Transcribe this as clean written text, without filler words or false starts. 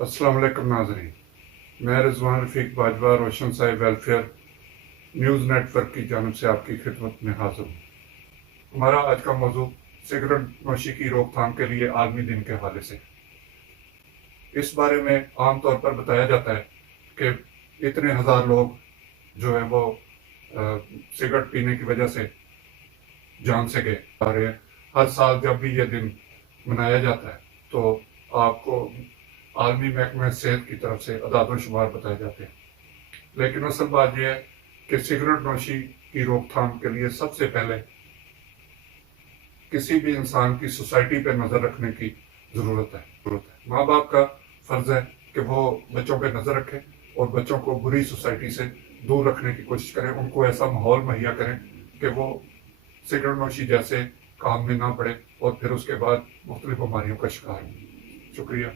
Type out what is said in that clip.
अस्सलाम वालेकुम नाज़रीन, मैं रिजवान रफ़ीक बाजवा रोशन साहिब वेलफेयर न्यूज़ नेटवर्क की जानब से आपकी खिदमत में हाजिर हूँ। हमारा आज का मौजू सिगरेट नोशी की रोकथाम के लिए आलमी दिन के हवाले से। इस बारे में आम तौर पर बताया जाता है कि इतने हज़ार लोग जो है वो सिगरेट पीने की वजह से जान से गए आ रहे हैं। हर साल जब भी ये दिन मनाया जाता है तो आपको आलमी महकमे सेहत की तरफ से अदाद शुमार बताए जाते हैं, लेकिन असल बात यह है कि सिगरेट नोशी की रोकथाम के लिए सबसे पहले किसी भी इंसान की सोसाइटी पर नज़र रखने की ज़रूरत है। माँ बाप का फ़र्ज़ है कि वो बच्चों पर नज़र रखें और बच्चों को बुरी सोसाइटी से दूर रखने की कोशिश करें, उनको ऐसा माहौल मुहैया करें कि वो सिगरेट नोशी जैसे काम में ना पड़े और फिर उसके बाद मुख्तलिफ बीमारियों का शिकार हो। शुक्रिया।